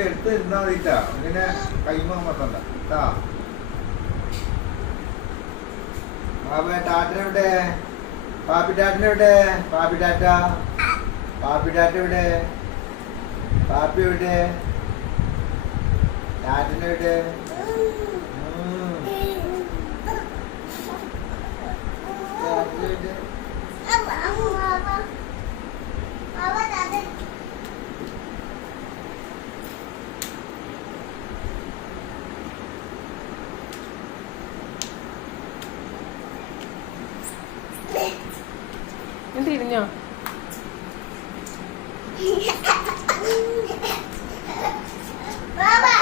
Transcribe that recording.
എടുത്ത് ഇരുന്നാ മതിട്ടാ, ഇങ്ങനെ കൈമ മത്തണ്ട കേട്ടാ. ടാറ്റനെവിടെ? പാപ്പി ടാറ്റനെവിടെ? പാപ്പി ടാറ്റ, പാപ്പി ടാറ്റ എവിടെ? പാപ്പി എവിടെ? ടാറ്റനെവിടെ? തിരിഞ്ഞോ? Baba.